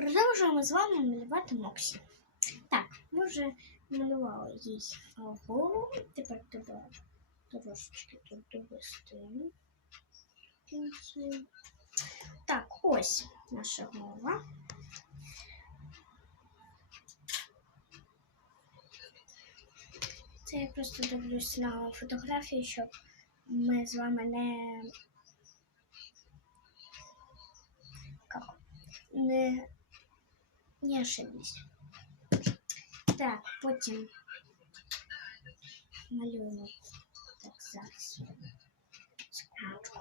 Продовжуємо з вами малювати Моксі. Так, ми вже малювали їй голову. Тепер треба трошечки тут довести. Так, ось наша голова. Це я просто дивлюсь на фотографії, щоб ми з вами не. Не, не ошиблись. Так, потім малюємо. Так, зараз. Секундочку.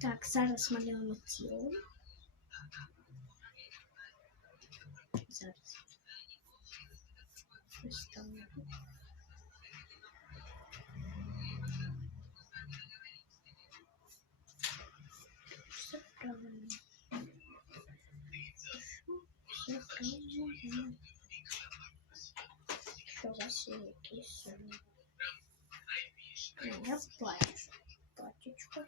Так, зараз малюємо тіло. Зараз. Ось там. Все правильно. Що у вас є якісь? Ну, Я плачу. Платічко.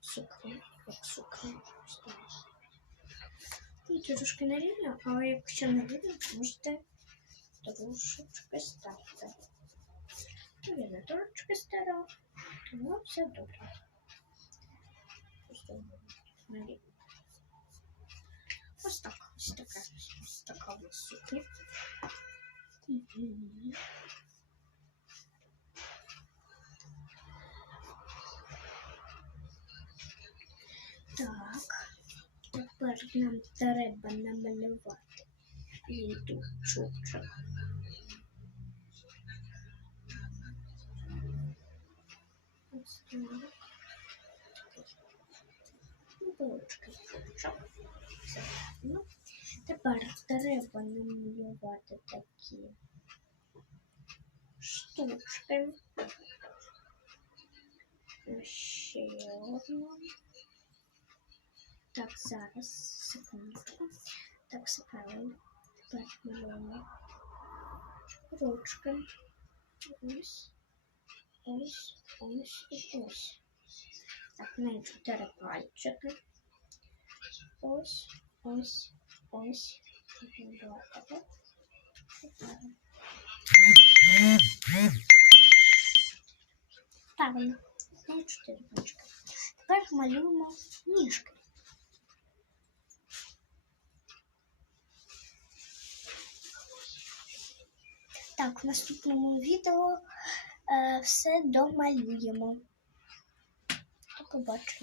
Сукня. Як сукня. Ну, трошки не рівно, але якщо не рівно, можете трошечки ставити. Ну, я не трошечки стара, тому все добре. Просто рівно. Ось так, ось така, ось така. Так, тепер нам треба намалювати чубчик. Ось так. Ну, булочки. Все. Ну, тепер треба намалювати такі штучки. Ще одну. Так, зараз, секундочку. Так, все правильно. Тепер малюємо ручки. Ось, ось, ось і ось. Так, на чотири пальчики. Ось, ось, ось. Два, так. Правильно. Правильно. На чотири пальчики. Тепер малюємо ніжки. Так, в наступному відео е, все домалюємо. До побачення.